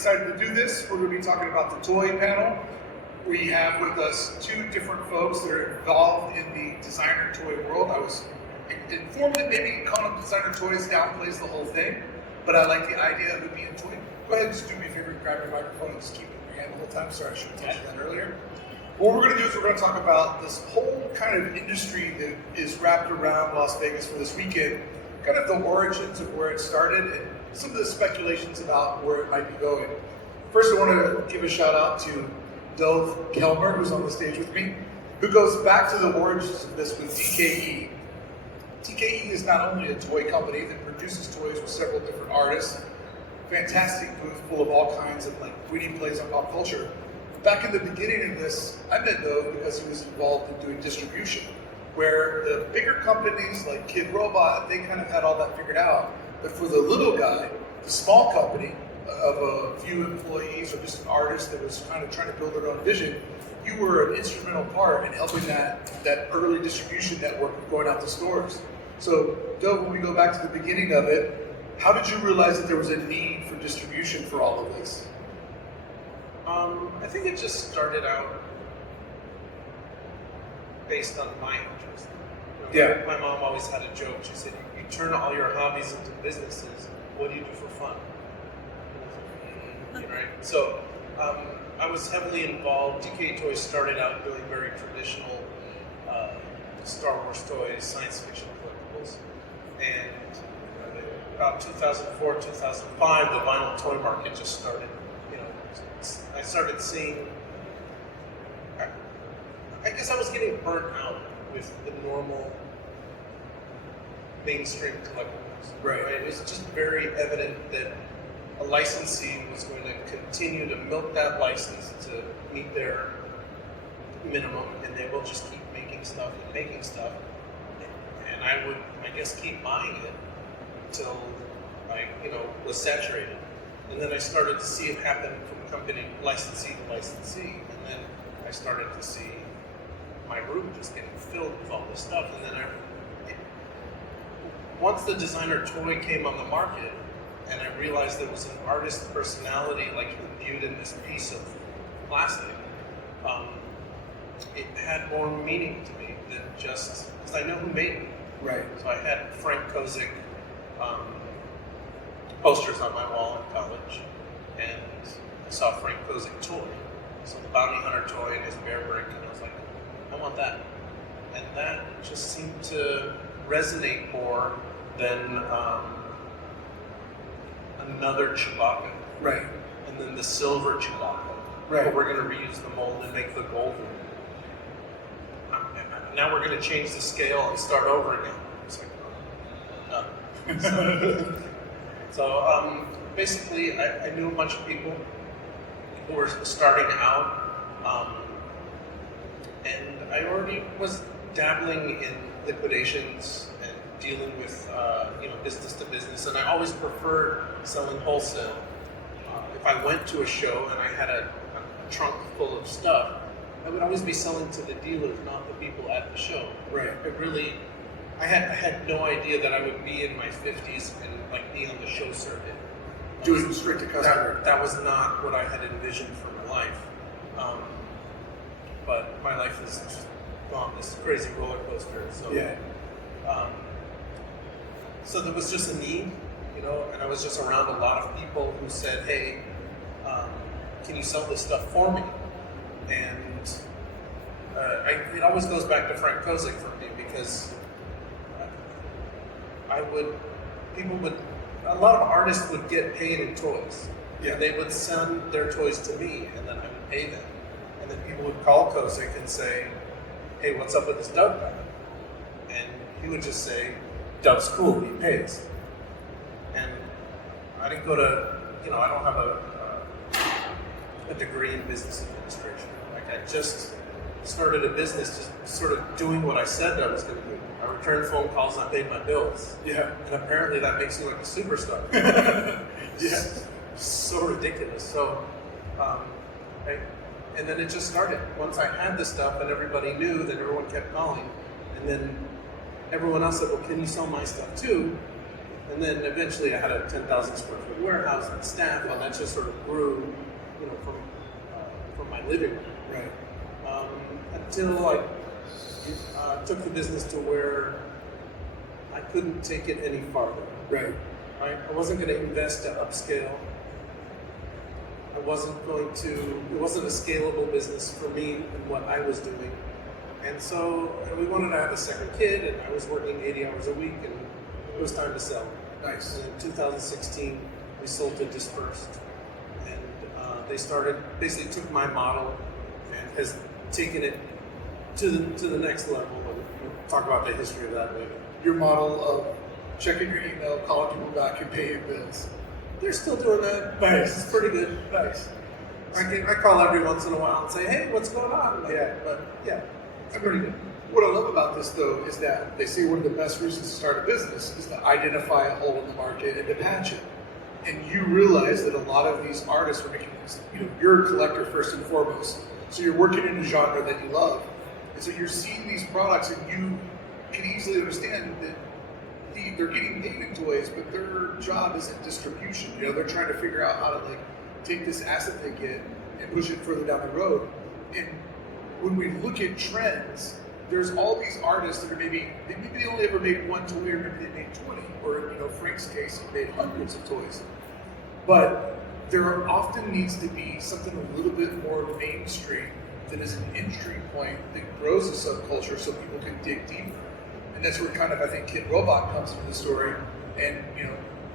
excited to do this. We're going to be talking about the toy panel. We have with us two different folks that are involved in the designer toy world. I was informed that maybe calling them designer toys downplays the whole thing, but I like the idea of it being toy. Go ahead and just do me a favor and grab your microphone and just keep it in your hand the whole time. Sorry, I should have told you that earlier. What we're going to do is we're going to talk about this whole kind of industry that is wrapped around Las Vegas for this weekend, kind of the origins of where it started and some of the speculations about where it might be going. First, I want to give a shout out to Dove Kelmer, who's on the stage with me, who goes back to the origins of this with DKE. DKE is not only a toy company that produces toys with several different artists, fantastic booth full of all kinds of like witty plays on pop culture. Back in the beginning of this, I met Dove because he was involved in doing distribution, where the bigger companies like Kid Robot, they kind of had all that figured out. But for the little guy, the small company of a few employees or just an artist that was kind of trying to build their own vision, you were an instrumental part in helping that early distribution network of going out to stores. So, Dove, when we go back to the beginning of it, how did you realize that there was a need for distribution for all of this? I think it just started out based on my interest. Yeah. My mom always had a joke. She said, "You turn all your hobbies into businesses. What do you do for fun?" Right. So I was heavily involved. DK Toys started out doing very traditional Star Wars toys, science fiction collectibles, and about 2004, 2005, the vinyl toy market just started. I started seeing. I guess I was getting burnt out with the normal mainstream collectibles. Right. It was just very evident that a licensee was going to continue to milk that license to meet their minimum, and they will just keep making stuff and making stuff. And I would, I guess, keep buying it until I, was saturated. And then I started to see it happen from company licensee to licensee, and then I started to see my room just getting filled with all this stuff. And then once the designer toy came on the market, and I realized there was an artist personality like imbued in this piece of plastic, it had more meaning to me than just because I know who made it. Right. So I had Frank Kozik posters on my wall in college, and I saw Frank Kozik toy. So the Bounty Hunter toy and his bear brick, and I was like, I want that. And that just seemed to resonate more than another Chewbacca. Right. And then the silver Chewbacca. Right. But we're going to reuse the mold and make the gold one. Now we're going to change the scale and start over again. It's like, no. So basically, I knew a bunch of people who were starting out, and I already was dabbling in liquidations and dealing with business to business, and I always preferred selling wholesale. If I went to a show and I had a trunk full of stuff, I would always be selling to the dealers, not the people at the show. Right. I had no idea that I would be in my 50s and like be on the show circuit. Doing straight to customer. That was not what I had envisioned for my life. But my life has just gone this crazy roller coaster. So yeah. So there was just a need, and I was just around a lot of people who said, "Hey, can you sell this stuff for me?" And it always goes back to Frank Kozik for me because a lot of artists would get paid in toys. Yeah. And they would send their toys to me, and then I would pay them. And then people would call Kozik and say, "Hey, what's up with this Dove guy?" And he would just say, "Dove's cool, he pays." And I didn't go to, I don't have a degree in business administration. Like I just started a business just sort of doing what I said I was going to do. I returned phone calls and I paid my bills. Yeah. And apparently that makes you like a superstar. Yeah. So ridiculous. So, and then it just started. Once I had the stuff and everybody knew, then everyone kept calling. And then everyone else said, "Well, can you sell my stuff too?" And then eventually I had a 10,000 square foot warehouse and staff, and that just sort of grew, from my living room. Right. Until I took the business to where I couldn't take it any farther. Right. Right? I wasn't going to invest to upscale. It wasn't a scalable business for me and what I was doing. And so we wanted to have a second kid, and I was working 80 hours a week, and it was time to sell. Nice. And in 2016, we sold to Dispersed. And basically took my model and has taken it to the next level. And we'll talk about the history of that later. Your model of checking your email, calling people back, and paying bills. They're still doing that. Nice. It's pretty good. Nice. I call every once in a while and say, hey, what's going on? It's pretty good. What I love about this, though, is that they say one of the best reasons to start a business is to identify a hole in the market and to patch it. And you realize that a lot of these artists are making this, you're a collector first and foremost, so you're working in a genre that you love. And so you're seeing these products, and you can easily understand that they're getting paid in toys, but their job isn't distribution. They're trying to figure out how to take this asset they get and push it further down the road. And when we look at trends, there's all these artists that are maybe they only ever made one toy, or maybe they made 20, or Frank's case, he made hundreds of toys. But there often needs to be something a little bit more mainstream that is an entry point that grows a subculture so people can dig deeper. And that's where kind of, I think, Kid Robot comes into the story. And,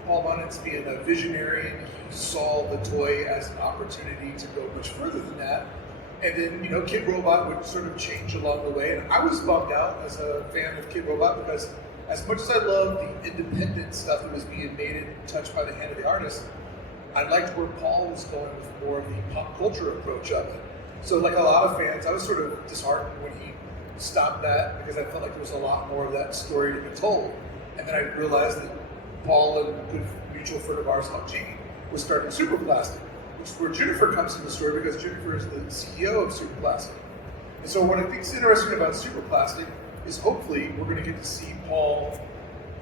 Paul Bunyan's being a visionary, and he saw the toy as an opportunity to go much further than that. And then, Kid Robot would sort of change along the way. And I was bummed out as a fan of Kid Robot because as much as I love the independent stuff that was being made and touched by the hand of the artist, I liked where Paul was going with more of the pop culture approach of it. So like a lot of fans, I was sort of disheartened when he stopped that because I felt like there was a lot more of that story to be told. And then I realized that Paul and a good mutual friend of ours, Gene, was starting Super Plastic, which is where Jennifer comes into the story because Jennifer is the CEO of Super Plastic. And so what I think is interesting about Super Plastic is hopefully we're going to get to see Paul.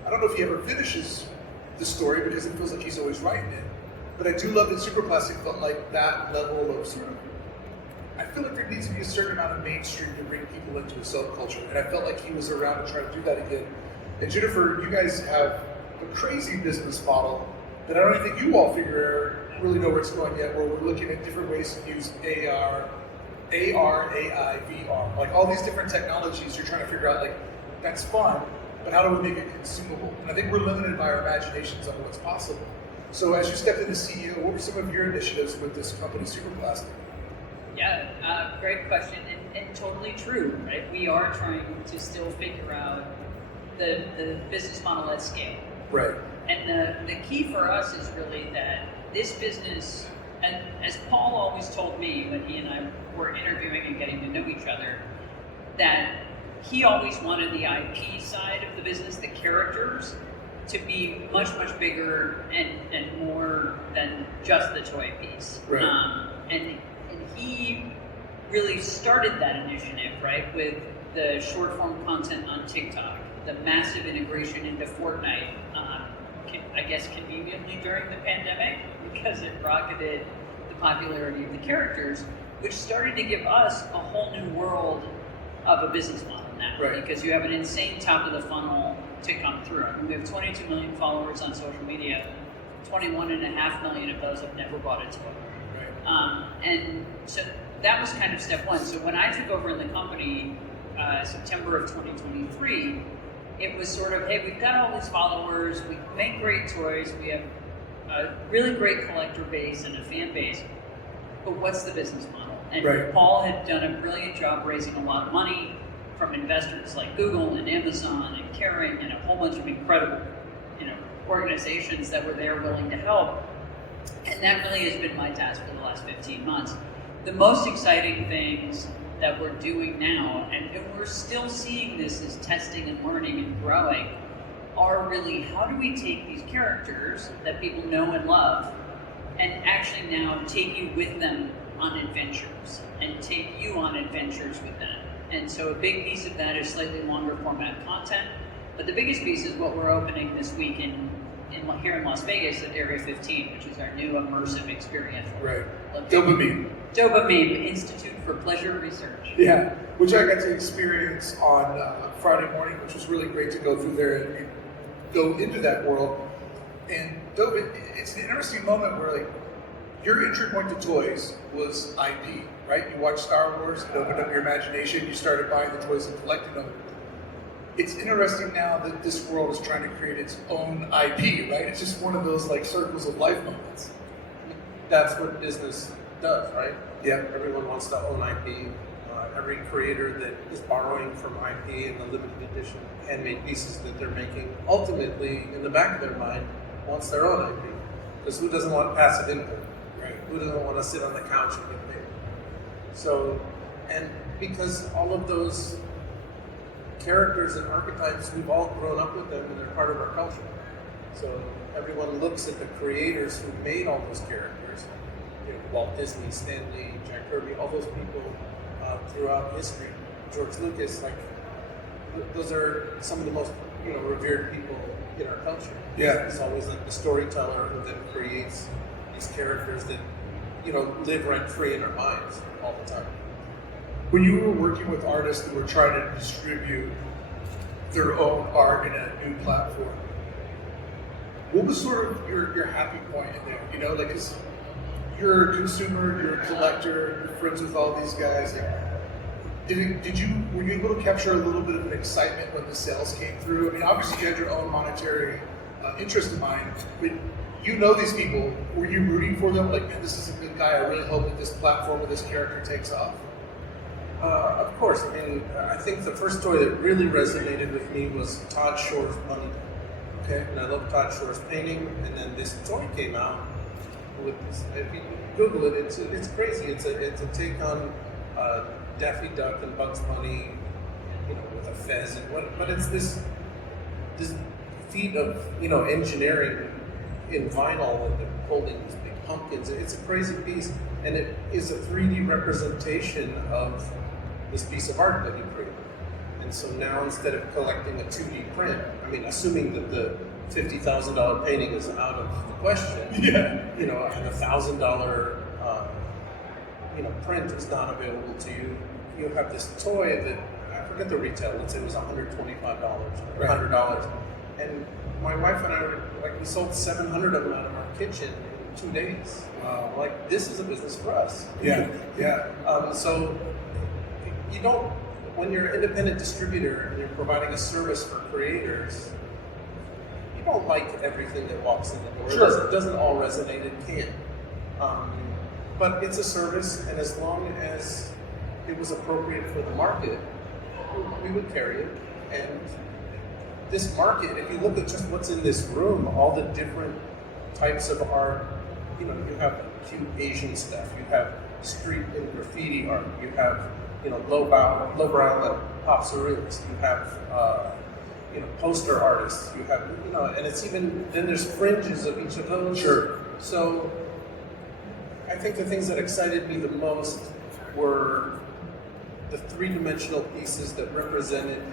I don't know if he ever finishes the story because it feels like he's always writing it. But I do love that Super Plastic felt like that level of sort of, I feel like there needs to be a certain amount of mainstream to bring people into a subculture. And I felt like he was around to try to do that again. And Jennifer, you guys have a crazy business model that I don't even think you all really know where it's going yet, where we're looking at different ways to use AR, AI, VR. Like all these different technologies you're trying to figure out, that's fun, but how do we make it consumable? And I think we're limited by our imaginations on what's possible. So as you stepped into CEO, what were some of your initiatives with this company, Super Plastic? Yeah, great question, and totally true, right? We are trying to still figure out the business model at scale. Right. And the key for us is really that this business, and as Paul always told me when he and I were interviewing and getting to know each other, that he always wanted the IP side of the business, the characters, to be much, much bigger and more than just the toy piece. Right. And he really started that initiative, right, with the short form content on TikTok, the massive integration into Fortnite, I guess conveniently during the pandemic because it rocketed the popularity of the characters, which started to give us a whole new world of a business model now, right? Because you have an insane top of the funnel to come through. I mean, we have 22 million followers on social media. 21.5 million of those have never bought a toy. Right. And so that was kind of step one. So when I took over in the company, September of 2023, it was sort of, hey, we've got all these followers, we make great toys, we have a really great collector base and a fan base, but what's the business model? And right. Paul had done a brilliant job raising a lot of money from investors like Google and Amazon and Kering and a whole bunch of incredible, organizations that were there willing to help. And that really has been my task for the last 15 months. The most exciting things that we're doing now, and we're still seeing this as testing and learning and growing, are really how do we take these characters that people know and love and actually now take you with them on adventures and take you on adventures with them. And so a big piece of that is slightly longer format content, but the biggest piece is what we're opening this week in here in Las Vegas at Area 15, which is our new immersive experiential. Right. Location. Dopamine Institute for Pleasure Research. Yeah, which I got to experience on Friday morning, which was really great to go through there and go into that world. And it's an interesting moment where like your entry point to toys was IP, right? You watched Star Wars, it opened up your imagination, you started buying the toys and collecting them. It's interesting now that this world is trying to create its own IP, right? It's just one of those like circles of life moments. That's what business does, right? Yeah. Everyone wants to own IP. Every creator that is borrowing from IP and the limited edition handmade pieces that they're making, ultimately, in the back of their mind, wants their own IP. Because who doesn't want passive income? Right? Who doesn't want to sit on the couch and get paid? So, and because all of those characters and archetypes, we've all grown up with them and they're part of our culture. So everyone looks at the creators who made all those characters, Walt Disney, Stan Lee, Jack Kirby, all those people throughout history, George Lucas, like those are some of the most revered people in our culture. Yeah. It's always like the storyteller who then creates these characters that live rent free in our minds all the time. When you were working with artists that were trying to distribute their own art in a new platform, what was sort of your happy point in there? Like, 'cause you're a consumer, you're a collector, you're friends with all these guys. Were you able to capture a little bit of an excitement when the sales came through? I mean, obviously you had your own monetary interest in mind, but these people. Were you rooting for them? Like, man, this is a good guy. I really hope that this platform with this character takes off. Of course. I mean, I think the first toy that really resonated with me was Todd Shore's Bunny. Okay, and I love Todd Shore's painting. And then this toy came out with this. If you Google it, it's crazy. It's a take on Daffy Duck and Bugs Bunny, with a fez and what. But it's this feat of engineering in vinyl, and they're holding these big pumpkins. It's a crazy piece, and it is a 3D representation of this piece of art that he created. And so now, instead of collecting a 2D print, I mean, assuming that the $50,000 painting is out of the question, and a $1,000 print is not available to you, you have this toy that, I forget the retail, let's say it was $125 or $100. And my wife and I were like, we sold 700 of them out of our kitchen in 2 days. Like, this is a business for us. Yeah. So you don't, when you're an independent distributor and you're providing a service for creators, you don't like everything that walks in the door. Sure. It doesn't all resonate. It can't. But it's a service, and as long as it was appropriate for the market, we would carry it. And this market, if you look at just what's in this room, all the different types of art, you have cute Asian stuff, you have street and graffiti art, you have lowbrow and pop surrealists, you have poster artists, you have and it's even then there's fringes of each of those. Sure. So I think the things that excited me the most were the three-dimensional pieces that represented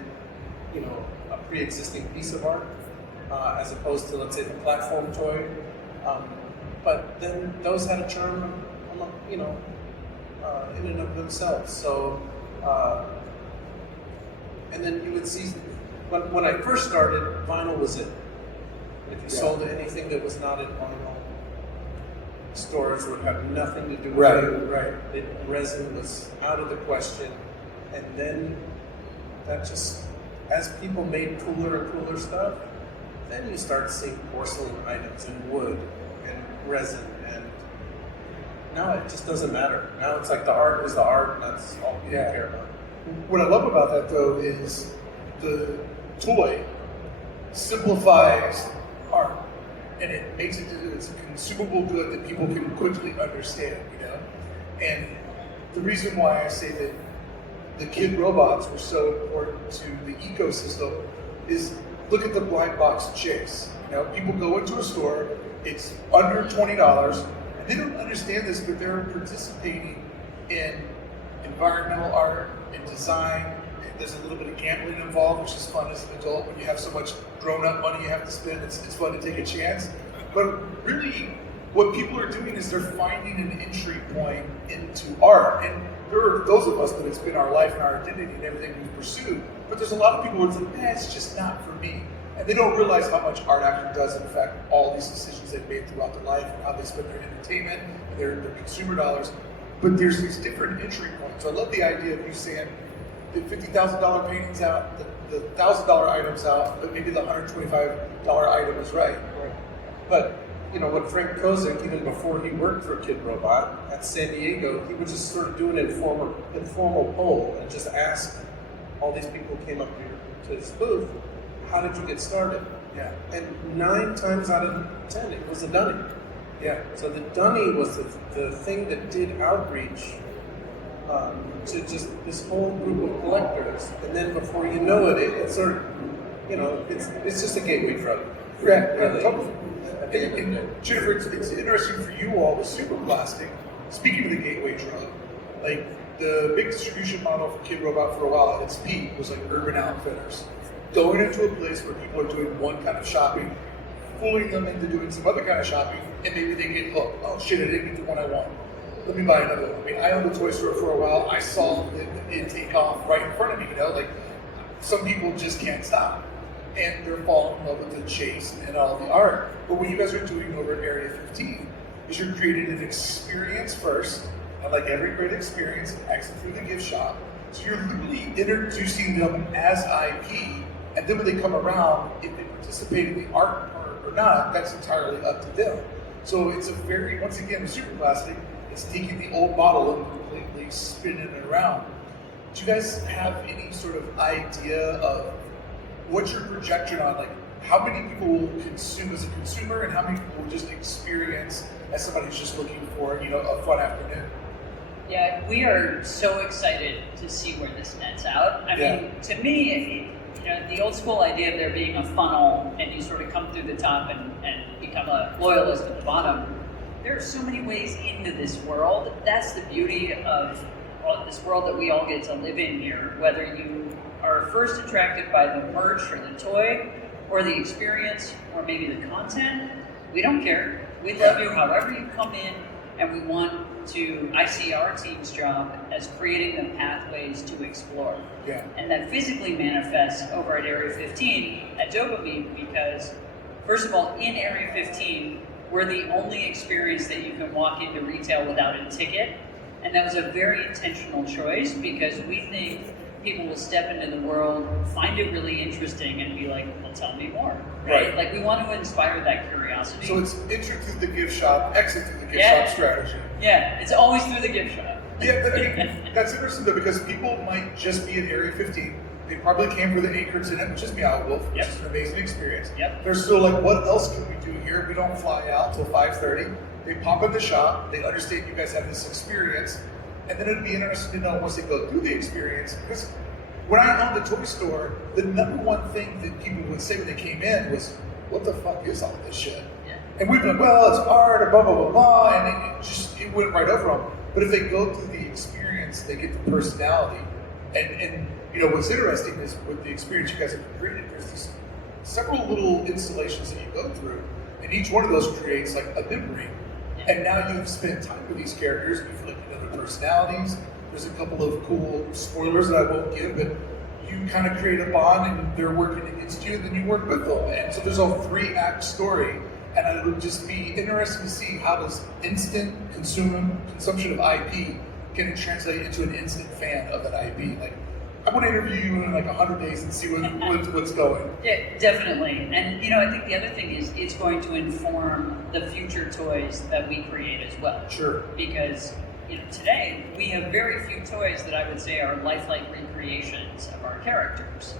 a pre-existing piece of art, as opposed to, let's say, the platform toy. But then those had a charm, in and of themselves. So, and then you would see, when I first started, vinyl was it. If you sold anything that was not in vinyl, stores would have nothing to do with it. Right. Resin was out of the question. And then that just, as people made cooler and cooler stuff, then you start seeing porcelain items and wood and resin, and now it just doesn't matter. Now it's like the art is the art, and that's all people care about. What I love about that, though, is the toy simplifies art, and it makes it's a consumable good that people can quickly understand, And the reason why I say that the kid robots were so important to the ecosystem is look at the blind box chase. People go into a store, it's under $20, and they don't understand this, but they're participating in environmental art, in design, There's a little bit of gambling involved, which is fun as an adult. When you have so much grown-up money you have to spend, it's fun to take a chance. But really, what people are doing is they're finding an entry point into art. And there are those of us that it's been our life and our identity and everything we've pursued. But there's a lot of people who are like, it's just not for me. And they don't realize how much art actually does affect all these decisions they've made throughout their life and how they spend their entertainment and their consumer dollars. But there's these different entry points. So I love the idea of you saying the $50,000 paintings out, the $1,000 items out, but maybe the $125 item is right. But what Frank Kozik, even before he worked for Kid Robot at San Diego, he would just sort of do an informal poll and just ask all these people who came up here to his booth, how did you get started? Yeah. And 9 times out of 10, it was a dunny. Yeah. So the dunny was the thing that did outreach to just this whole group of collectors. And then before you know it, it's sort of, it's just a gateway drug. Totally. And Jennifer, it's interesting for you all with Superplastic. Speaking of the gateway drug, like the big distribution model for Kid Robot for a while at its peak was like Urban Outfitters. Going into a place where people are doing one kind of shopping, fooling them into doing some other kind of shopping, and maybe they get hooked. Oh shit, I didn't get the one I want. Let me buy another one. I mean, I owned a toy store for a while. I saw it take off right in front of me, like some people just can't stop. And they're falling in love with the chase and all the art. But what you guys are doing over at Area 15 is you're creating an experience first, and like every great experience, it exits through the gift shop. So you're literally introducing them as IP, and then when they come around, if they participate in the art part or not, that's entirely up to them. So it's a very, once again, with Superplastic, it's taking the old model and completely spinning it around. Do you guys have any sort of idea of what's your projection on, like, how many people will consume as a consumer and how many people will just experience as somebody who's just looking for, a fun afternoon? Yeah, we are so excited to see where this nets out. I mean, to me, the old school idea of there being a funnel and you sort of come through the top and become a loyalist at the bottom, there are so many ways into this world. That's the beauty of this world that we all get to live in here, whether you are first attracted by the merch or the toy or the experience or maybe the content. We don't care. We love you however you come in, and we want to, I see our team's job as creating the pathways to explore. Yeah. And that physically manifests over at Area 15 at Dopamine because, first of all, in Area 15, we're the only experience that you can walk into retail without a ticket. And that was a very intentional choice because we think people will step into the world, find it really interesting, and be like, well, tell me more. Right? Like, we want to inspire that curiosity. So it's enter through the gift shop, exit through the gift shop strategy. Yeah, it's always through the gift shop. Yeah, but I mean, that's interesting though, because people might just be at Area 15. They probably came for the Anchors in it, which is Meow Wolf, which is an amazing experience. They're still like, what else can we do here? We don't fly out till 5:30. They pop in the shop, they understand you guys have this experience, and then it'd be interesting to know once they go through the experience, because when I owned the toy store, the number one thing that people would say when they came in was, what the fuck is all this shit? And we'd be like, well, it's art, and blah, blah, blah, blah, and it went right over them. But if they go through the experience, they get the personality. And what's interesting is with the experience you guys have created, there's these several little installations that you go through, and each one of those creates like a memory. And now you've spent time with these characters, you've looked at other personalities. There's a couple of cool spoilers that I won't give, but you kind of create a bond and they're working against you, and then you work with them. And so there's a 3-act story, and it would just be interesting to see how this instant consumption of IP can translate into an instant fan of that IP. Like, I want to interview you in like 100 days and see what's going. Yeah, definitely. And I think the other thing is it's going to inform the future toys that we create as well. Sure. Because today we have very few toys that I would say are lifelike recreations of our characters.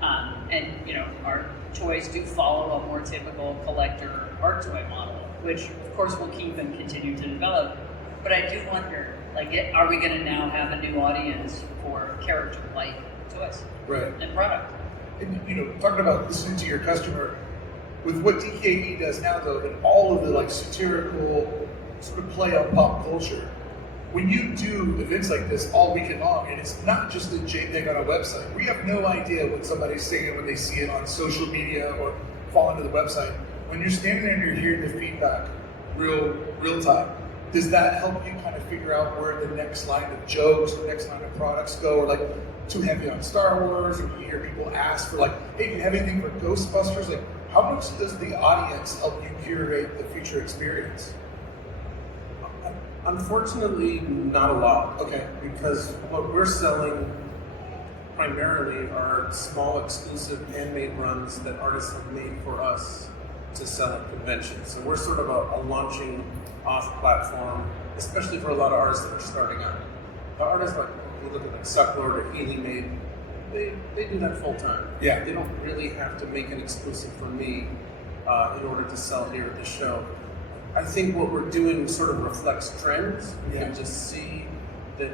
And our toys do follow a more typical collector art toy model, which of course we'll keep and continue to develop. But I do wonder, are we going to now have a new audience for character-like toys and product? And talking about listening to your customer, with what DKE does now though, and all of the satirical sort of play on pop culture, when you do events like this all weekend long, and it's not just a JPEG on a website, we have no idea what somebody's saying when they see it on social media or fall into the website. When you're standing there and you're hearing the feedback real time, does that help you kind of figure out where the next line of jokes or next line of products go, or like too heavy on Star Wars, or you hear people ask for like, hey, do you have anything for Ghostbusters? Like, how much does the audience help you curate the future experience? Unfortunately, not a lot. Okay. Because what we're selling primarily are small, exclusive, handmade runs that artists have made for us to sell at conventions. So we're sort of a launching off platform, especially for a lot of artists that are starting out. The artists like, you look at like Sucklord or Healy Made, they do that full time. Yeah. They don't really have to make an exclusive for me in order to sell here at the show. I think what we're doing sort of reflects trends. You can just see that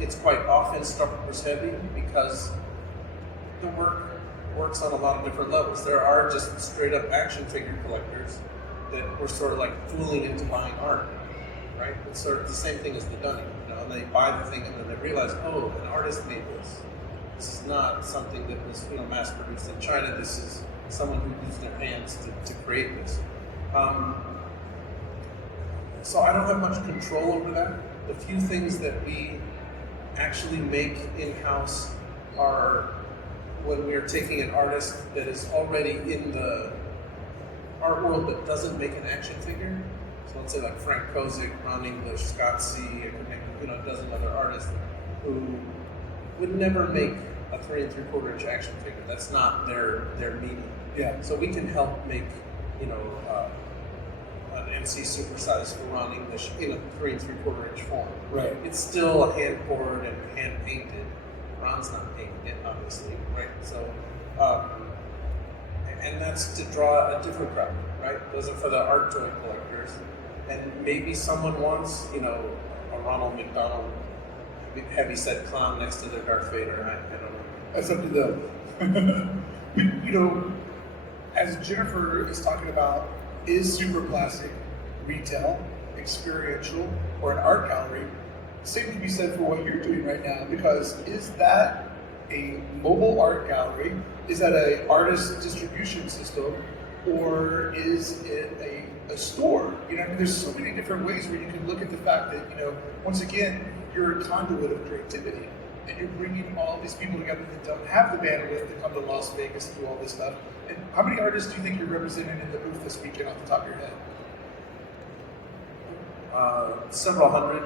it's quite offense numbers heavy because the work works on a lot of different levels. There are just straight up action figure collectors that were sort of like fooling into buying art, right? It's sort of the same thing as the dunny, and they buy the thing and then they realize, oh, an artist made this. This is not something that was mass produced in China. This is someone who used their hands to create this. So I don't have much control over that. The few things that we actually make in-house are when we are taking an artist that is already in the art world but doesn't make an action figure. So let's say like Frank Kozik, Ron English, Scott C., I could name a dozen other artists who would never make a 3 3/4 inch action figure. That's not their medium. Yeah. So we can help make, an MC supersize for Ron English in a 3 3/4 inch form. Right. It's still hand poured and hand painted. Ron's not painting it, obviously, right? So, and that's to draw a different crowd, right? Those are for the art toy collectors, and maybe someone wants, a Ronald McDonald heavy-set clown next to their Darth Vader. I don't know. That's up to them. As Jennifer is talking about, is Super Plastic retail, experiential, or an art gallery? Same can be said for what you're doing right now, because is that a mobile art gallery? Is that an artist distribution system? Or is it a store? There's so many different ways where you can look at the fact that, once again, you're a conduit of creativity, and you're bringing all these people together that don't have the bandwidth to come to Las Vegas and do all this stuff. And how many artists do you think you're representing in the booth this weekend off the top of your head? Several hundred.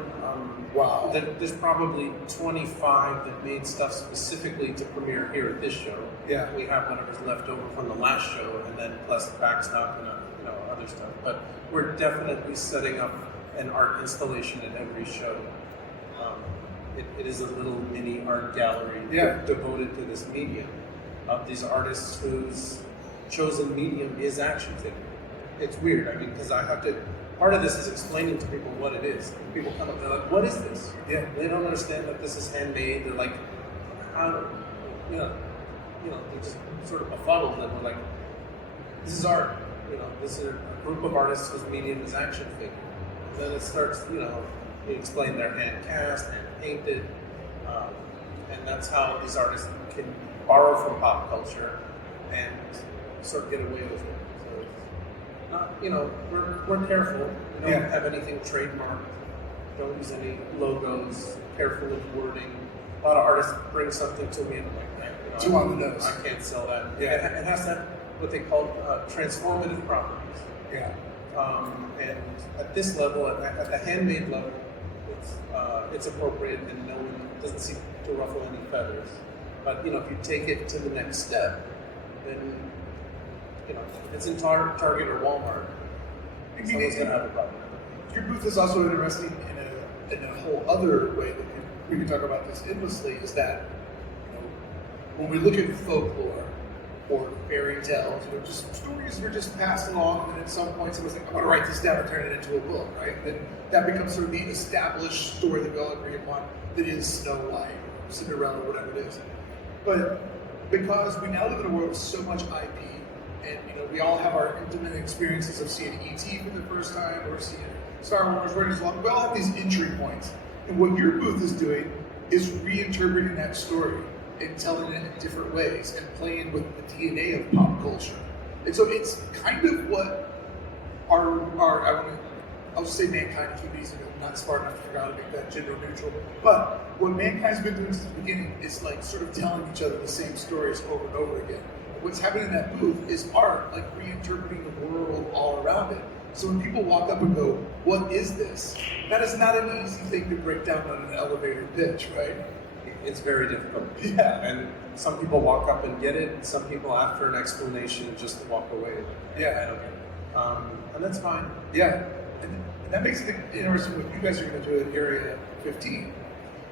Wow. There's probably 25 that made stuff specifically to premiere here at this show. Yeah. We have whatever's left over from the last show, and then plus backstock and other stuff. But we're definitely setting up an art installation at every show. It is a little mini art gallery devoted to this medium of these artists whose chosen medium is action figure. It's weird, because I have to. Part of this is explaining to people what it is. People come up, they're like, "What is this?" Yeah. They don't understand that this is handmade. They're like, "How?" They're just sort of befuddled, and we're like, "This is art." This is a group of artists whose medium is action figure. And then it starts, you explain their hand cast, hand painted, and that's how these artists can borrow from pop culture and sort of get away with it. So it's not, we're careful. We don't have anything trademarked. Don't use any logos. Careful with wording. A lot of artists bring something to me and I'm like, too on the nose. I can't sell that. Yeah. It has that what they call transformative properties. Yeah. And at this level, at the handmade level, it's appropriate and no one doesn't seem to ruffle any feathers. But if you take it to the next step, then it's in Target or Walmart. Someone's gonna have a problem. Your booth is also interesting in a whole other way that we can talk about this endlessly. Is that when we look at folklore or fairy tales, just stories that are just passed along, and at some point someone's like, "I want to write this down and turn it into a book," right? Then that becomes sort of the established story that we all agree upon, that is Snow White, Cinderella, whatever it is. But because we now live in a world with so much IP, and we all have our intimate experiences of seeing E.T. for the first time, or seeing Star Wars, Raiders, we all have these entry points. And what your booth is doing is reinterpreting that story and telling it in different ways and playing with the DNA of pop culture. And so it's kind of what I'll just say mankind, keep it easy, I'm not smart enough to figure out how to make that gender neutral. But what mankind's been doing since the beginning is like sort of telling each other the same stories over and over again. What's happening in that booth is art, like reinterpreting the world all around it. So when people walk up and go, what is this? That is not an easy thing to break down on an elevator pitch, right? It's very difficult. Yeah. And some people walk up and get it, and some people, after an explanation, just walk away. Yeah, I don't get it. And that's fine. Yeah. And that makes it interesting what you guys are going to do at Area 15.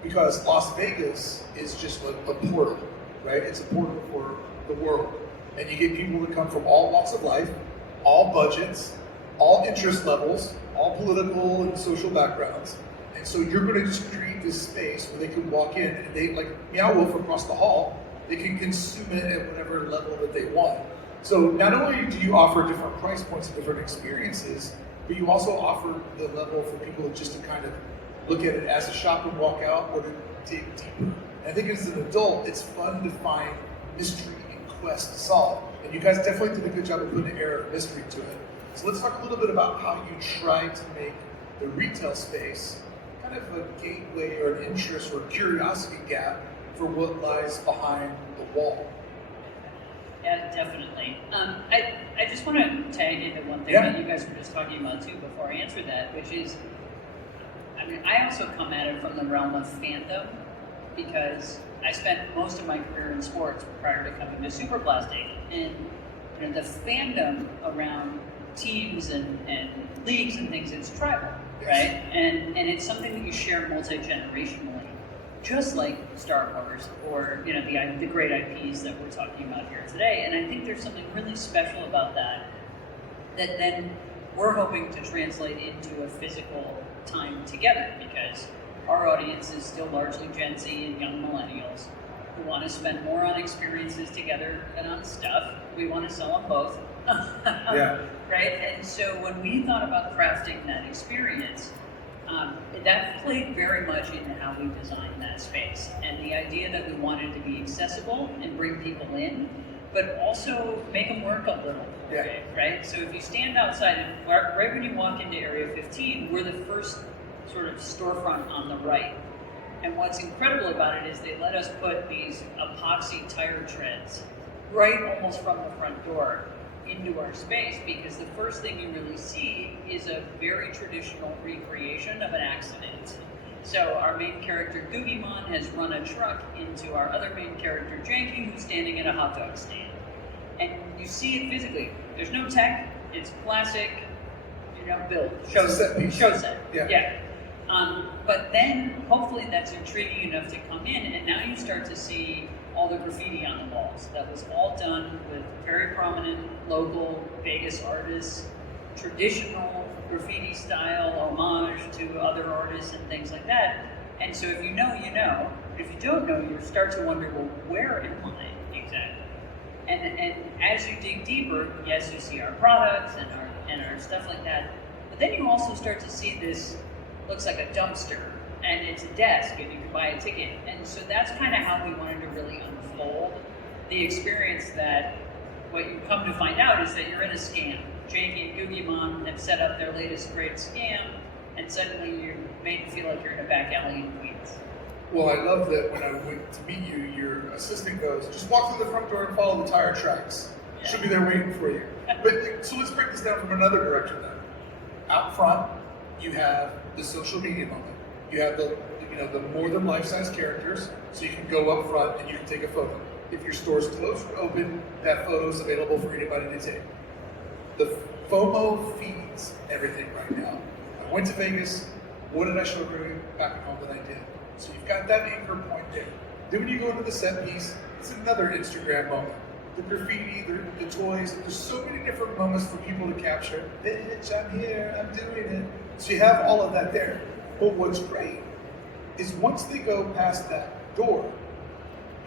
Because Las Vegas is just a portal, right? It's a portal for the world. And you get people that come from all walks of life, all budgets, all interest levels, all political and social backgrounds. And so you're going to just create this space where they can walk in and they, like Meow Wolf across the hall, they can consume it at whatever level that they want. So not only do you offer different price points and different experiences, but you also offer the level for people just to kind of look at it as a shop and walk out, or to dig deeper. And I think as an adult, it's fun to find mystery and quest to solve. And you guys definitely did a good job of putting an air of mystery to it. So let's talk a little bit about how you try to make the retail space kind of a gateway or an interest or a curiosity gap for what lies behind the wall. Yeah, definitely. I just want to tag into one thing that you guys were just talking about too before I answer that, which is, I mean, I also come at it from the realm of fandom, because I spent most of my career in sports prior to coming to Superplastic, and you know, the fandom around teams and leagues and things, it's tribal, right? And it's something that you share multi-generationally, just like Star Wars or you know the great IPs that we're talking about here today. And I think there's something really special about that then we're hoping to translate into a physical time together, because our audience is still largely Gen Z and young millennials who want to spend more on experiences together than on stuff. We want to sell them both. Yeah. Right? And so when we thought about crafting that experience, that played very much into how we designed that space. And the idea that we wanted to be accessible and bring people in, but also make them work a little, right? So if you stand outside, and right when you walk into Area 15, we're the first sort of storefront on the right. And what's incredible about it is they let us put these epoxy tire treads right almost from the front door into our space, because the first thing you really see is a very traditional recreation of an accident. So our main character, Googymon, has run a truck into our other main character, Janky, who's standing at a hot dog stand. And you see it physically. There's no tech, it's classic, build. Show set. Yeah. But then, hopefully that's intriguing enough to come in, and now you start to see all the graffiti on the walls. That was all done with very prominent local Vegas artists, traditional graffiti style, homage to other artists and things like that. And so if you know, you know. If you don't know, you start to wonder, well, where am I exactly? And as you dig deeper, yes, you see our products and our stuff like that. But then you also start to see this, looks like a dumpster, and it's a desk, and you can buy a ticket. And so that's kind of how we wanted to really unfold the experience, that what you come to find out is that you're in a scam. Janky and Googymon have set up their latest great scam, and suddenly you're made to feel like you're in a back alley in Queens. Well, I love that when I went to meet you, your assistant goes, just walk through the front door and follow the tire tracks. Yeah. She'll be there waiting for you. But so let's break this down from another direction then. Out front, you have the social media moment. You have the more than life-size characters, so you can go up front and you can take a photo. If your store's closed or open, that photo is available for anybody to take. The FOMO feeds everything right now. I went to Vegas. What did I show everybody back at home that I did? So you've got that anchor point there. Then when you go into the set piece, it's another Instagram moment. The graffiti, the toys, there's so many different moments for people to capture. Bitch, I'm here, I'm doing it. So you have all of that there. But what's great is once they go past that door,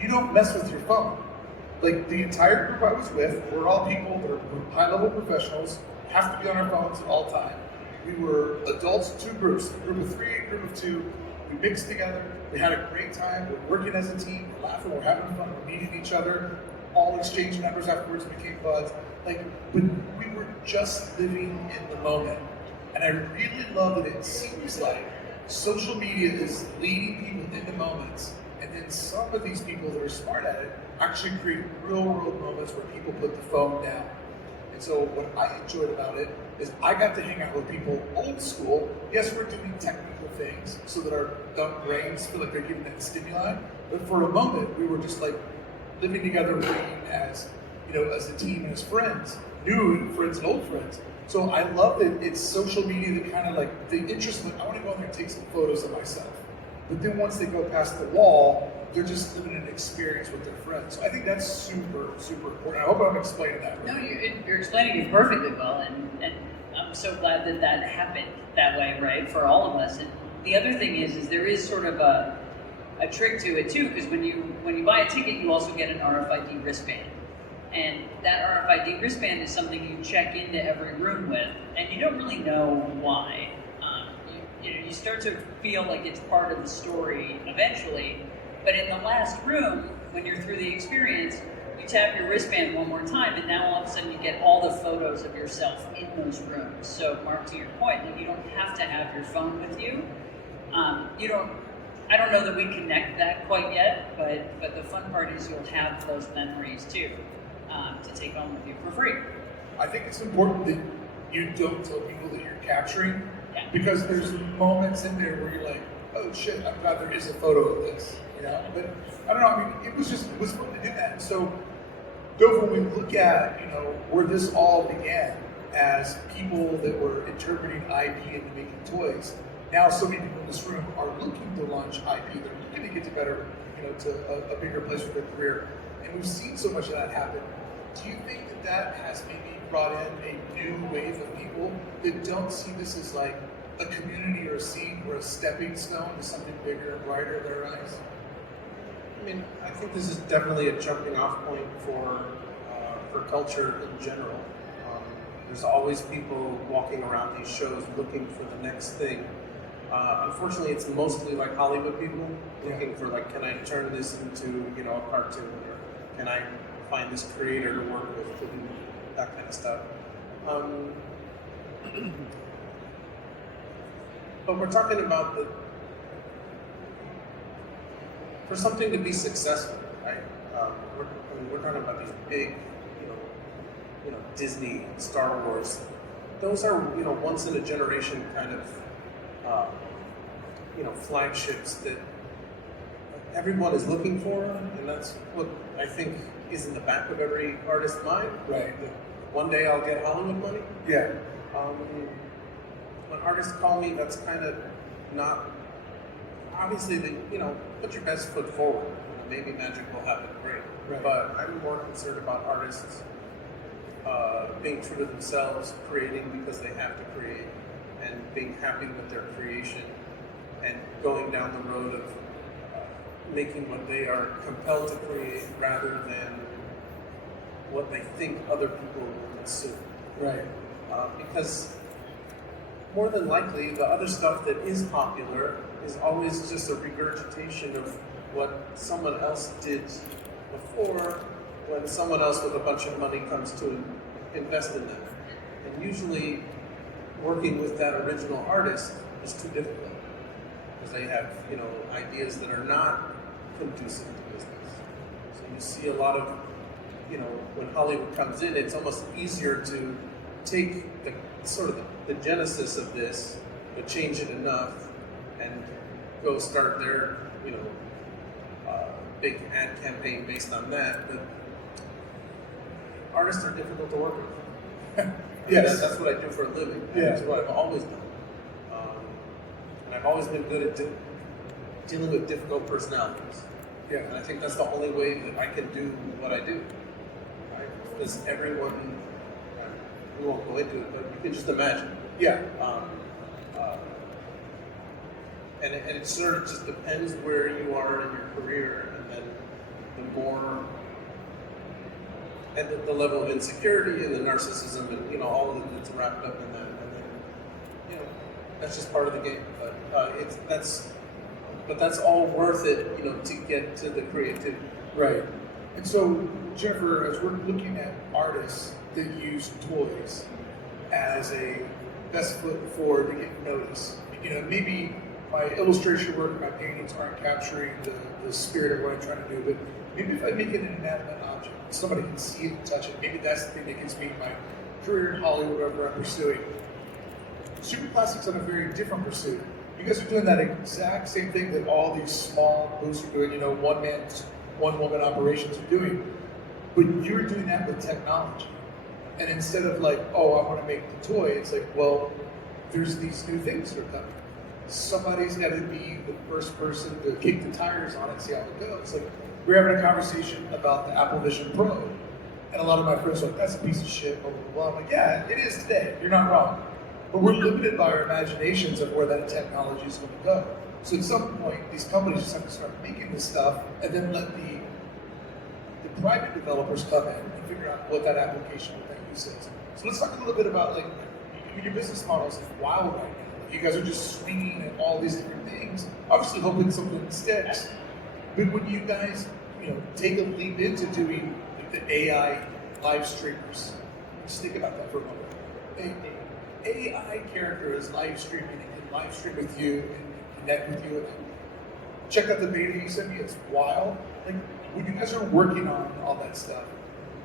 you don't mess with your phone. Like the entire group I was with, we're all people that are high-level professionals, have to be on our phones at all time. we were adults, two groups, a group of three, a group of two. We mixed together. We had a great time. We're working as a team. We're laughing. We're having fun. We're meeting each other. All exchanging numbers afterwards. Became buds. But we were just living in the moment. And I really love that it seems like social media is leading people into moments. And then some of these people that are smart at it actually create real world moments where people put the phone down. And so what I enjoyed about it is I got to hang out with people old school. Yes, we're doing technical things so that our dumb brains feel like they're getting that stimuli. But for a moment, we were just like living together, working as, as a team and as friends, new friends and old friends. So I love that it's social media that kind of like the interest in, I want to go in there and take some photos of myself. But then once they go past the wall, they're just living an experience with their friends. So I think that's super, super important. I hope I'm explaining that right. No, you're explaining it perfectly well, and I'm so glad that happened that way, right, for all of us. And the other thing is there is sort of a trick to it too, because when you buy a ticket, you also get an RFID wristband. And that RFID wristband is something you check into every room with, and you don't really know why. You start to feel like it's part of the story eventually, but in the last room, when you're through the experience, you tap your wristband one more time, and now all of a sudden you get all the photos of yourself in those rooms. So, Mark, to your point, you don't have to have your phone with you. I don't know that we connect that quite yet, but the fun part is you'll have those memories too, to take home with you for free. I think it's important that you don't tell people that you're capturing, Yeah. because there's moments in there where you're like, oh shit, I'm glad there is a photo of this, But I don't know, I mean, it was fun to do that. And so, Dover, when we look at, where this all began as people that were interpreting IP into making toys, now so many people in this room are looking to launch IP. They're looking to get to better, to a bigger place for their career. And we've seen so much of that happen. Do you think that has maybe brought in a new wave of people that don't see this as like a community or a scene or a stepping stone to something bigger and brighter in their eyes? I mean, I think this is definitely a jumping off point for culture in general. There's always people walking around these shows looking for the next thing. Unfortunately, it's mostly like Hollywood people looking for like, can I turn this into a cartoon, or can I find this creator to work with to do that kind of stuff. But we're talking about for something to be successful, right? We're talking about these big, Disney, Star Wars. Those are, once in a generation kind of, flagships that everyone is looking for, and that's what I think is in the back of every artist's mind. Right. One day I'll get Hollywood money. Yeah. When artists call me, that's kind of not, obviously, put your best foot forward. Maybe magic will happen, great. Right. But I'm more concerned about artists being true to themselves, creating because they have to create, and being happy with their creation, and going down the road of making what they are compelled to create rather than what they think other people will consume. Right. Because more than likely, the other stuff that is popular is always just a regurgitation of what someone else did before, when someone else with a bunch of money comes to invest in them. And usually, working with that original artist is too difficult, because they have, ideas that are not conducive to business. So you see a lot of, when Hollywood comes in, it's almost easier to take the genesis of this, but change it enough, and go start their, big ad campaign based on that. But artists are difficult to work with. Yes. That's what I do for a living. Yeah. That's what I've always done. And I've always been good at dealing with difficult personalities. Yeah. And I think that's the only way that I can do what I do. Right? Because everyone, we won't go into it, but you can just imagine. Yeah. And it sort of just depends where you are in your career, and then the more, and the level of insecurity and the narcissism and all of it that's wrapped up in that. And then, That's just part of the game. But that's all worth it, to get to the creativity. Right. And so, Jennifer, as we're looking at artists that use toys as a best foot forward to get noticed, maybe my illustration work, my paintings aren't capturing the spirit of what I'm trying to do, but maybe if I make it an inanimate object, somebody can see it and touch it, maybe that's the thing that gets me in my career in Hollywood, whatever I'm pursuing. Super Plastic's on a very different pursuit. You guys are doing that exact same thing that all these small booths are doing, one-man, one-woman operations are doing, but you're doing that with technology. And instead of like, oh, I want to make the toy, it's like, well, there's these new things that are coming. Somebody's got to be the first person to kick the tires on it and see how it goes. Like, we're having a conversation about the Apple Vision Pro, and a lot of my friends are like, that's a piece of shit, blah, blah, blah. I'm like, yeah, it is today. You're not wrong. But we're limited by our imaginations of where that technology is going to go. So at some point, these companies just have to start making this stuff and then let the private developers come in and figure out what that application, what that use is. So let's talk a little bit about, like, your business model is wild right now. Like, you guys are just swinging at all these different things, obviously hoping something sticks. But when you guys, take a leap into doing the AI live streamers, just think about that for a moment. An AI character is live streaming and can live stream with you and connect with you. And check out the beta you sent me; it's wild. Like, when you guys are working on all that stuff,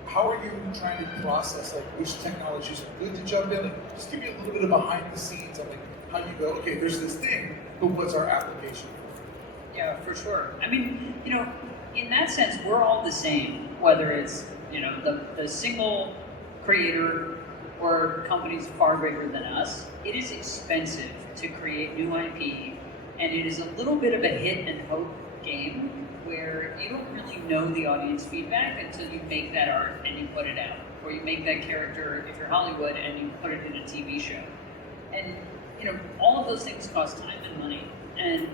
how are you trying to process which technologies are good to jump in? Like, just give me a little bit of behind the scenes on how you go. Okay, there's this thing, but what's our application? Yeah, for sure. I mean, in that sense, we're all the same, whether it's, the single creator or companies far bigger than us. It is expensive to create new IP, and it is a little bit of a hit and hope game where you don't really know the audience feedback until you make that art and you put it out, or you make that character, if you're Hollywood, and you put it in a TV show. And, all of those things cost time and money, and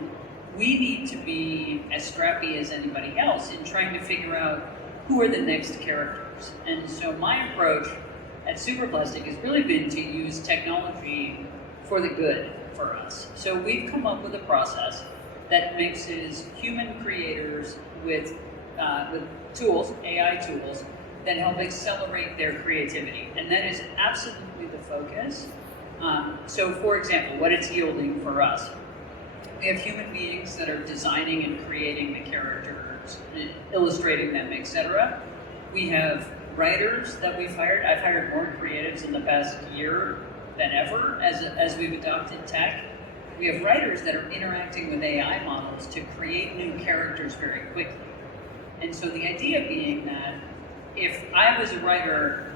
we need to be as scrappy as anybody else in trying to figure out who are the next characters. And so my approach at Super Plastic has really been to use technology for the good for us. So we've come up with a process that mixes human creators with tools, AI tools, that help accelerate their creativity. And that is absolutely the focus. So for example, what it's yielding for us, we have human beings that are designing and creating the characters, illustrating them, etc. We have writers that we've hired. I've hired more creatives in the past year than ever as we've adopted tech. We have writers that are interacting with AI models to create new characters very quickly. And so the idea being that if I was a writer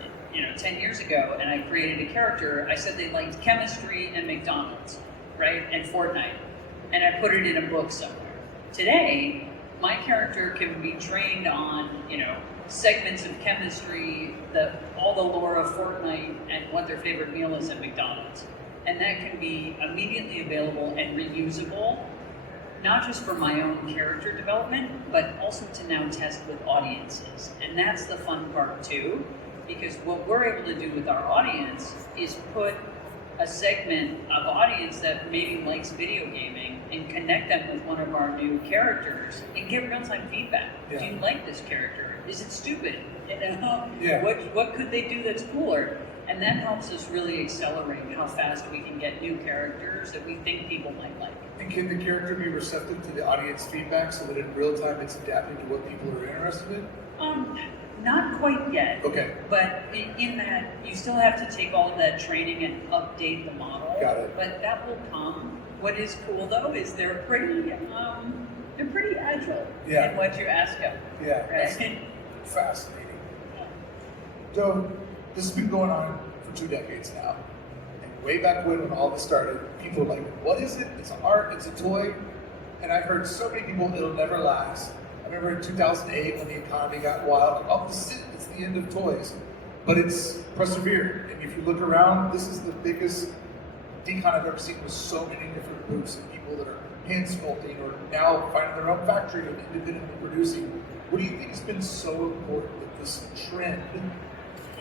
10 years ago and I created a character, I said they liked chemistry and McDonald's, right? And Fortnite. And I put it in a book somewhere. Today, my character can be trained on, segments of chemistry, all the lore of Fortnite, and what their favorite meal is at McDonald's. And that can be immediately available and reusable, not just for my own character development, but also to now test with audiences. And that's the fun part too, because what we're able to do with our audience is put a segment of audience that maybe likes video gaming and connect them with one of our new characters and get real-time feedback. Yeah. Do you like this character? Is it stupid? Yeah. What could they do that's cooler? And that helps us really accelerate how fast we can get new characters that we think people might like. And can the character be receptive to the audience feedback so that in real time it's adapting to what people are interested in? Not quite yet. Okay. But in that, you still have to take all of that training and update the model. Got it. But that will come. What is cool though is they're pretty agile in what you ask them. Yeah. Right? Fascinating. So this has been going on for 2 decades now. And way back when all this started, people were like, what is it? It's art, it's a toy. And I've heard so many people, it'll never last. I remember in 2008 when the economy got wild, like, oh, this is it, it's the end of toys. But it's persevered. And if you look around, this is the biggest decon I've ever seen with so many different groups and people that are hand sculpting or now finding their own factory and independently producing. What do you think has been so important that this trend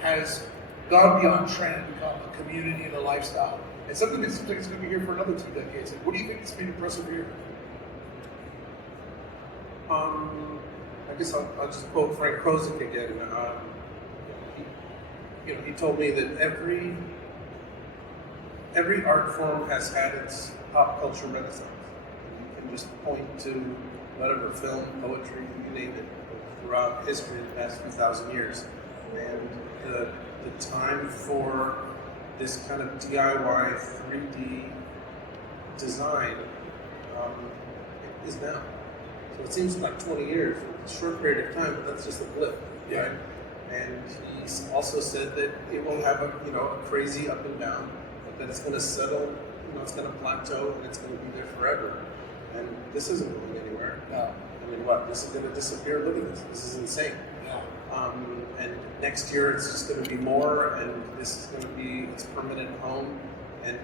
has gone beyond trend, become a community and a lifestyle? and something that seems like it's going to be here for another 2 decades. Like, what do you think has made it persevere? I guess I'll just quote Frank Krozik again. He told me that every art form has had its pop culture renaissance. You can just point to whatever film, poetry, you name it, throughout history in the past few thousand years. And the time for this kind of DIY 3D design is now. So it seems like 20 years, a short period of time, but that's just a blip, right? And he's also said that it will have a crazy up and down, but that it's going to settle, it's going to plateau, and it's going to be there forever. And this isn't going anywhere. No. I mean, what? This is going to disappear? Look at this. This is insane. Yeah. And next year it's just going to be more, and this is going to be its permanent home, and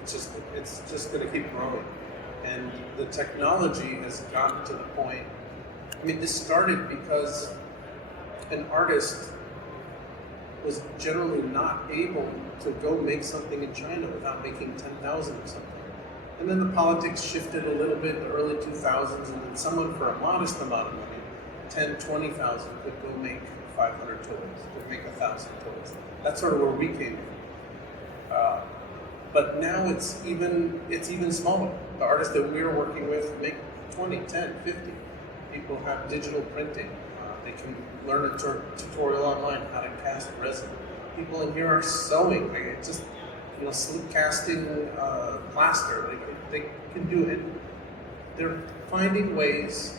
it's just going to keep growing. And the technology has gotten to the point. I mean, this started because an artist was generally not able to go make something in China without making 10,000 or something. And then the politics shifted a little bit in the early 2000s, and then someone for a modest amount of money, 10, 20,000, could go make 500 toys, could make 1,000 toys. That's sort of where we came from. But now it's even smaller. The artists that we're working with make 20, 10, 50. People have digital printing. They can learn a tutorial online how to cast resin. People in here are sewing. Slip casting plaster. They can do it. They're finding ways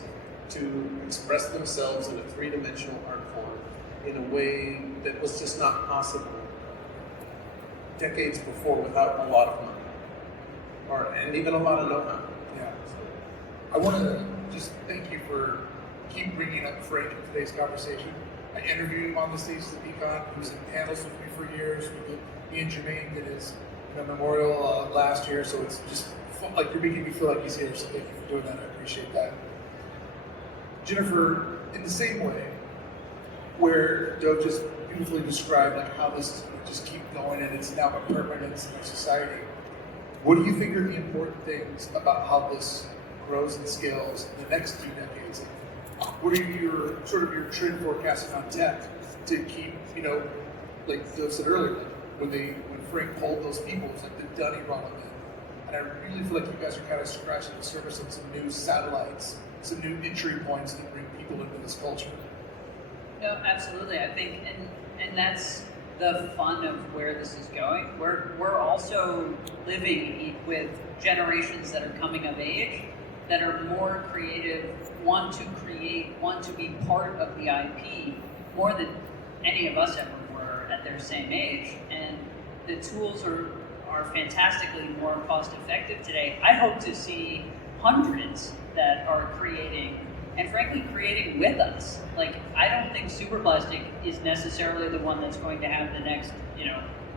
to express themselves in a three-dimensional art form in a way that was just not possible decades before without a lot of money, and even a lot of know-how. Yeah. I want to just thank you for keep bringing up Frank in today's conversation. I interviewed him on the stage at the DesignerCon. He was in panels with me for years. Me and Jermaine did his memorial last year, so it's just like you're making me feel like he's here. So thank you for doing that. I appreciate that. Jennifer, in the same way, where Doug just beautifully described like how this is going to just keep going and it's now a permanence in our society. What do you think are the important things about how this grows and scales in the next 2 decades? What are your your trend forecasting on tech to keep, like Doug said earlier, like when Frank polled those people, it was like the Dunny brought them in. And I really feel like you guys are kind of scratching the surface on some new satellites, some new entry points to bring people into this culture. No, absolutely. I think, and that's the fun of where this is going. We're also living with generations that are coming of age, that are more creative, want to create, want to be part of the IP more than any of us ever were at their same age. And the tools are fantastically more cost effective today. I hope to see hundreds that are creating, and frankly creating with us. Like, I don't think Superplastic is necessarily the one that's going to have the next,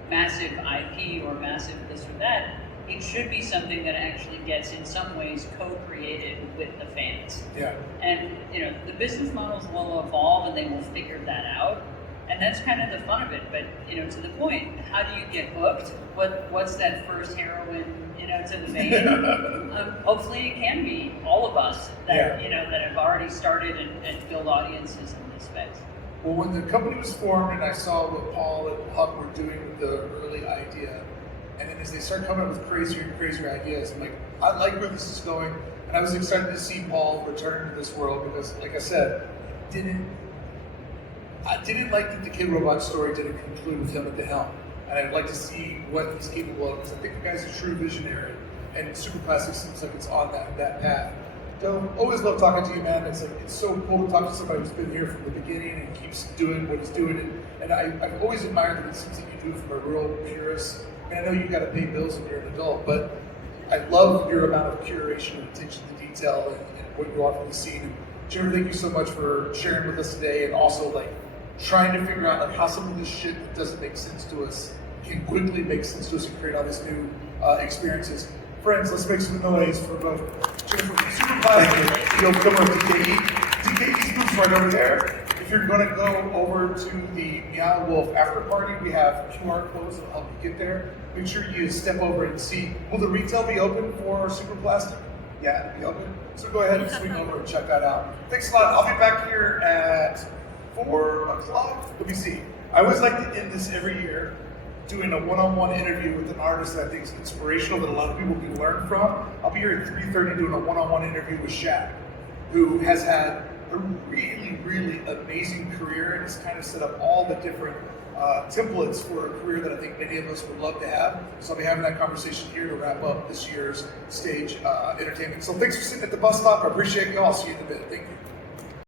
massive IP or massive this or that. It should be something that actually gets, in some ways, co-created with the fans. Yeah. And, the business models will evolve and they will figure that out. And that's kind of the fun of it. But, to the point, how do you get hooked? What's that first heroine, to the vein? Hopefully it can be all of us that, that have already started and build audiences in this space. Well, when the company was formed and I saw what Paul and Huck were doing with the early idea, and then as they start coming up with crazier and crazier ideas, I'm like, I like where this is going. And I was excited to see Paul return to this world because, like I said, I didn't like that the Kid Robot story didn't conclude with him at the helm. And I'd like to see what he's capable of because I think the guy's a true visionary. And Superplastic seems like it's on that path. So, always love talking to you, man. It's so cool to talk to somebody who's been here from the beginning and keeps doing what he's doing. And I've always admired that it seems like you do it from a real purist. I mean, I know you've got to pay bills when you're an adult, but I love your amount of curation and attention to detail and what you offer the scene. And Jennifer, thank you so much for sharing with us today and also trying to figure out how some of this shit that doesn't make sense to us can quickly make sense to us and create all these new experiences. Friends, let's make some noise for both Jennifer from Superplastic. You'll come over to DKE. DKE's booth's right over there. If if you're going to go over to the Meow Wolf after party, we have QR codes that'll help you get there. Make sure you step over and see. Will the retail be open for Super Plastic? Yeah, it'll be open. So go ahead and swing over and check that out. Thanks a lot. I'll be back here at 4 o'clock. Let me see. I always like to end this every year doing a one-on-one interview with an artist that I think is inspirational, that a lot of people can learn from. I'll be here at 3:30 doing a one-on-one interview with Shaq, who has had a really, really amazing career and has kind of set up all the different templates for a career that I think many of us would love to have. So I'll be having that conversation here to wrap up this year's stage entertainment. So thanks for sitting at the bus stop. I appreciate you all. See you in a bit. Thank you.